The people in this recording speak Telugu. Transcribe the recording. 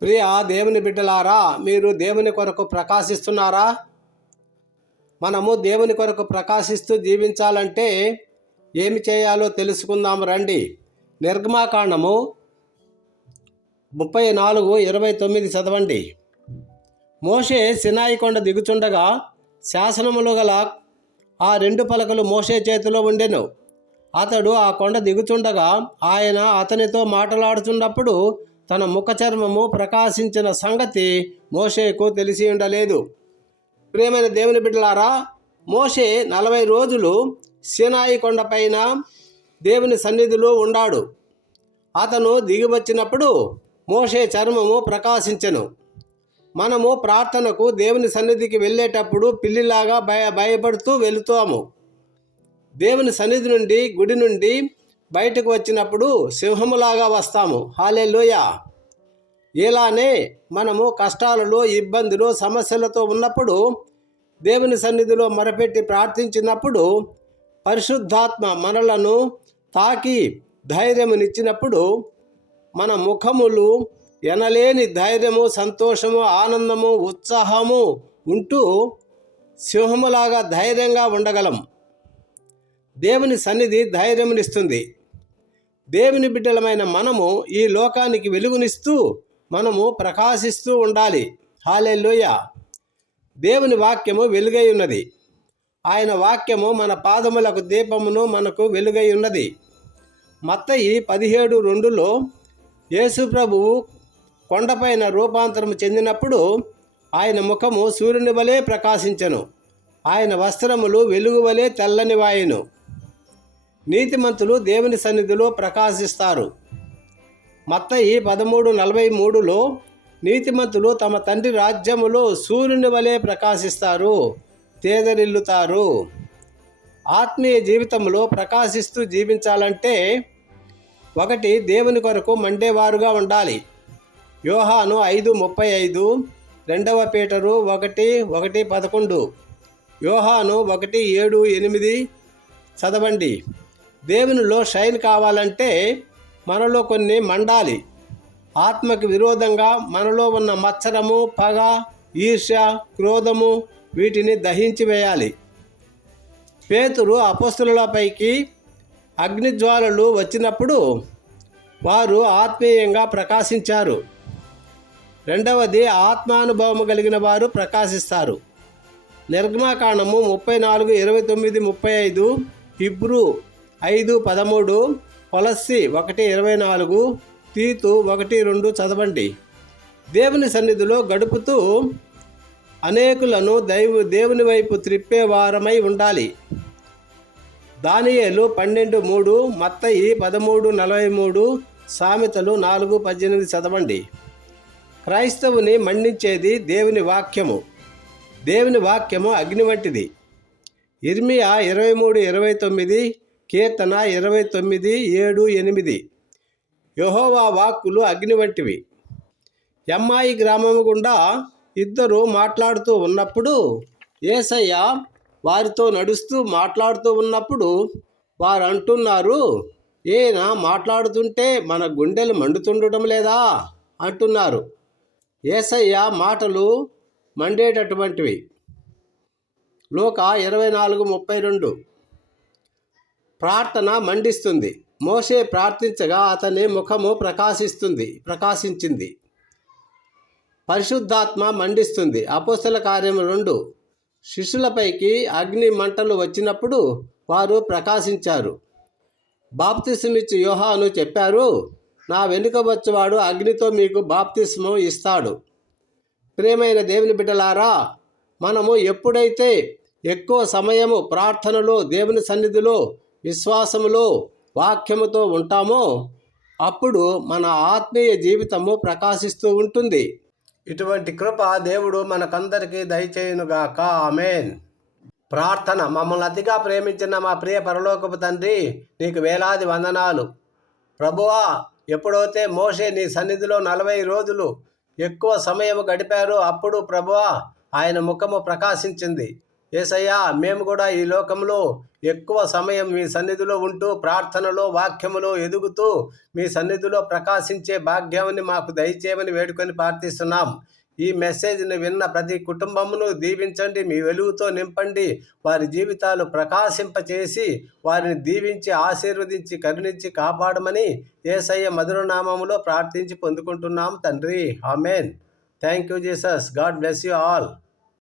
ప్రియ దేవుని బిడ్డలారా, మీరు దేవుని కొరకు ప్రకాశిస్తున్నారా? మనము దేవుని కొరకు ప్రకాశిస్తూ జీవించాలంటే ఏమి చేయాలో తెలుసుకుందాం రండి. నిర్గమాకాండము 34:29 చదవండి. మోషే సినాయి కొండ దిగుచుండగా శాసనములు గల ఆ 2 పలకలు మోషే చేతిలో ఉండెను. అతడు ఆ కొండ దిగుచుండగా ఆయన అతనితో మాట్లాడుతున్నప్పుడు తన ముఖ చర్మము ప్రకాశించిన సంగతి మోషేకు తెలిసి ఉండలేదు. ప్రియమైన దేవుని బిడ్డలారా, మోషే 40 రోజులు సీనాయి కొండపైన దేవుని సన్నిధిలో ఉన్నాడు. అతను దిగి వచ్చినప్పుడు మోషే చర్మము ప్రకాశించెను. మనము ప్రార్థనకు దేవుని సన్నిధికి వెళ్ళేటప్పుడు పిల్లిలాగా భయపడుతూ వెళుతాము. దేవుని సన్నిధి నుండి, గుడి నుండి బయటకు వచ్చినప్పుడు సింహములాగా వస్తాము. హల్లెలూయా. ఇలానే మనము కష్టాలలో, ఇబ్బందులు, సమస్యలతో ఉన్నప్పుడు దేవుని సన్నిధిలో మొరపెట్టి ప్రార్థించినప్పుడు పరిశుద్ధాత్మ మనలను తాకి ధైర్యమునిచ్చినప్పుడు మన ముఖములు ఎనలేని ధైర్యము, సంతోషము, ఆనందము, ఉత్సాహము ఉంటూ సింహములాగా ధైర్యంగా ఉండగలం. దేవుని సన్నిధి ధైర్యమునిస్తుంది. దేవుని బిడ్డలమైన మనము ఈ లోకానికి వెలుగునిస్తూ మనము ప్రకాశిస్తూ ఉండాలి. హల్లెలూయా. దేవుని వాక్యము వెలుగై ఉన్నది. ఆయన వాక్యము మన పాదములకు దీపమును, మనకు వెలుగై ఉన్నది. మత్తయి 17:2లో యేసు ప్రభువు కొండపైన రూపాంతరము చెందినప్పుడు ఆయన ముఖము సూర్యుని వలె ప్రకాశించెను. ఆయన వస్త్రములు వెలుగు వలె తెల్లనివాయెను. నీతిమంతులు దేవుని సన్నిధిలో ప్రకాశిస్తారు. మత్తయి 13:43లో నీతిమంతులు తమ తండ్రి రాజ్యములో సూర్యుని వలె ప్రకాశిస్తారు, తేజరిల్లుతారు. ఆత్మీయ జీవితంలో ప్రకాశిస్తూ జీవించాలంటే 1 దేవుని కొరకు మండేవారుగా ఉండాలి. యోహాను 5:35, 2 పీటరు 1:11, యోహాను 1:7-8 చదవండి. దేవునిలో షైన్ కావాలంటే మనలో కొన్ని మండాలి. ఆత్మకి విరోధంగా మనలో ఉన్న మత్సరము, పగ, ఈర్ష్య, క్రోధము వీటిని దహించి వేయాలి. పేతురు అపోస్తలులపైకి అగ్నిజ్వాలలు వచ్చినప్పుడు వారు ఆత్మీయంగా ప్రకాశించారు. రెండవది, ఆత్మానుభవము కలిగిన వారు ప్రకాశిస్తారు. నిర్గమాకాండము 34:29-35, హిబ్రూ 5:13, కొలస్సీ 1:24, తీతు 1:2 చదవండి. దేవుని సన్నిధిలో గడుపుతూ అనేకులను దేవుని వైపు త్రిప్పేవారమై ఉండాలి. దానియేలు 12:3, మత్తయి 13:43, సామెతలు 4:18 చదవండి. క్రైస్తవుని మండించేది దేవుని వాక్యము. దేవుని వాక్యము అగ్ని వంటిది. ఇర్మియా 23:29, కీర్తన 29:7-8. యెహోవా వాక్కులు అగ్ని వంటివి. యమ్మాయి గ్రామము గుండా ఇద్దరు మాట్లాడుతూ ఉన్నప్పుడు యేసయ్య వారితో నడుస్తూ మాట్లాడుతూ ఉన్నప్పుడు వారు అంటున్నారు, ఈయన మాట్లాడుతుంటే మన గుండెలు మండుతుండటం లేదా అంటున్నారు. యేసయ్య మాటలు మండేటటువంటివి. లూకా 24:32. ప్రార్థన మండిస్తుంది. మోషే ప్రార్థించగా అతని ముఖము ప్రకాశించింది. పరిశుద్ధాత్మ మండిస్తుంది. అపోస్తల కార్యము 2. శిష్యులపైకి అగ్ని మంటలు వచ్చినప్పుడు వారు ప్రకాశించారు. బాప్తిస్మమిచ్చు యోహాను చెప్పారు, నా వెనుక వచ్చేవాడు అగ్నితో మీకు బాప్తిస్మం ఇస్తాడు. ప్రియమైన దేవుని బిడ్డలారా, మనము ఎప్పుడైతే ఎక్కువ సమయము ప్రార్థనలో, దేవుని సన్నిధిలో, విశ్వాసములో, వాక్యముతో ఉంటామో అప్పుడు మన ఆత్మీయ జీవితము ప్రకాశిస్తూ ఉంటుంది. ఇటువంటి కృప దేవుడు మనకందరికీ దయచేయునుగాక. ఆమేన్. ప్రార్థన. మమ్మల్ని అతిగా ప్రేమించిన మా ప్రియ పరలోకపు తండ్రి, నీకు వేలాది వందనాలు. ప్రభువా, ఎప్పుడైతే మోషే నీ సన్నిధిలో 40 రోజులు ఎక్కువ సమయం గడిపారు, అప్పుడు ప్రభువా ఆయన ముఖము ప్రకాశించింది. యేసయ్యా, మేము కూడా ఈ లోకంలో ఎక్కువ సమయం మీ సన్నిధిలో ఉంటూ ప్రార్థనలో వాక్యములో ఎదుగుతూ మీ సన్నిధిలో ప్రకాశించే భాగ్యాన్ని మాకు దయచేయమని వేడుకొని ప్రార్థిస్తున్నాం. ఈ మెసేజ్ని విన్న ప్రతి కుటుంబమును దీవించండి, మీ వెలుగుతో నింపండి, వారి జీవితాలు ప్రకాశింపచేసి వారిని దీవించి ఆశీర్వదించి కరుణించి కాపాడమని యేసయ్య మధుర నామములో ప్రార్థించి పొందుకుంటున్నాం తండ్రి. Amen. Thank you Jesus. God bless you all.